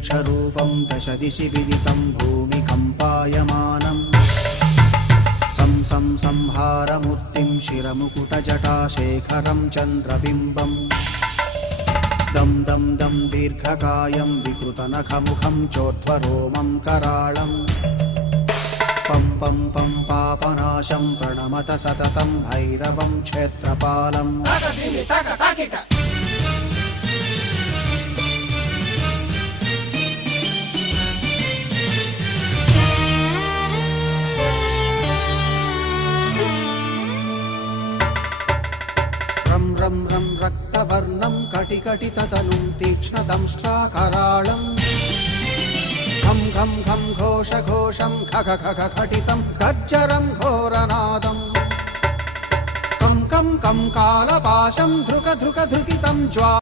यक्षरूपं दशदिशि विदितं भूमिकम्पायमानम् सं सं संहारमूर्तिं शिरमुकुटजटाशेखरं चन्द्रबिम्बम् दं दं दं दीर्घकायं विकृतनखमुखं चोर्ध्वरोमं कराळम् पं पं पं पापनाशं प्रणमत सततं भैरवं क्षेत्रपालम् रं रं रं रक्तवर्णं कटिकटिततनुं तीक्ष्णदंष्ट्राकराळम् घं घं घं घोषघोषं खग खग खटितं गर्जरं घोरनादम् कं कं कं कालपाशं धृक धृक धृकितं ज्वा